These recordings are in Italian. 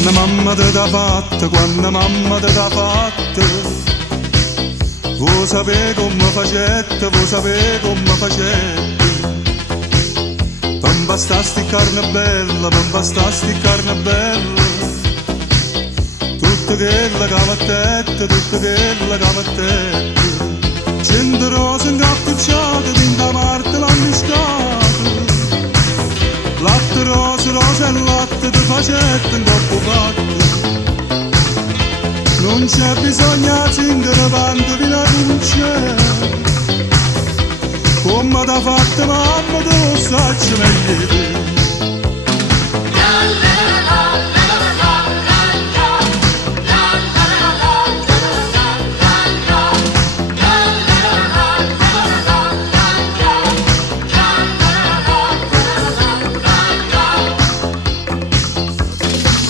Quando mamma te l'ha fatta, quando mamma te l'ha fatta, vuoi sapere come facette, vuoi sapere come facette. Non bastasti carne bella, non bastasti carne bella, tutta quella che mettette, tutta quella che mettette. Cento rose incappucciate, tinta Marte l'hanno miscata, latte rose, rose e latte di facette in coppo fatte. Non c'è bisogno di zingare quando vi la vince, come t'ha fatta mamma te lo saccio meglio di te.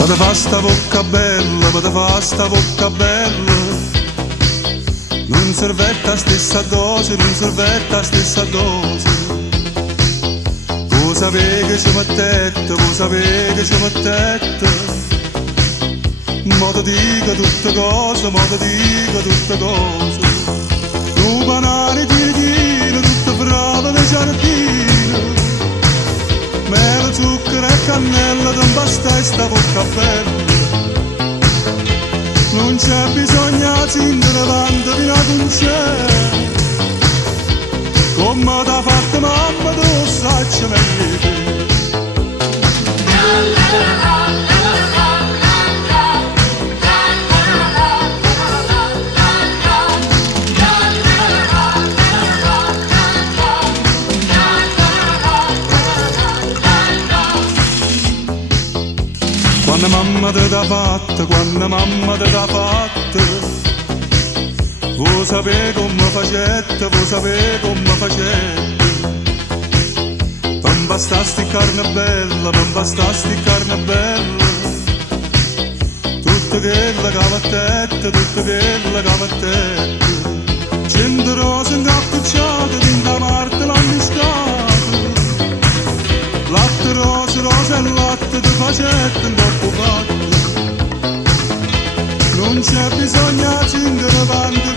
Ma te fa sta bocca bella, ma te fa sta bocca bella, non servetta stessa dose, non servetta stessa dose. Vuoi sapere che ci mettette, vuoi sapere che ci mettette, mo te dico tutte cose, mo te dico tutte cose. Tu banane tirchino, tutte frate dei giardini, mele, zucchero e cannella, non basta sta bocca bella. Non c'è bisogno di zingare quando vi la concè, come t'ha fatto mamma te lo saccio meglio di te. Quando mamma te l'ha fatta, quando mamma te l'ha fatta, vuoi sapere come facette, vuoi sapere come facette. Non bastasti carne bella, non bastasti carne bella, tutta quella che mettette, tutta quella che mettette. Cento rose incappucciate, tinta Marte l'hanno miscata, latte rose, rose e latte di facette in coppo fatte. Non c'è bisogno di zingare quando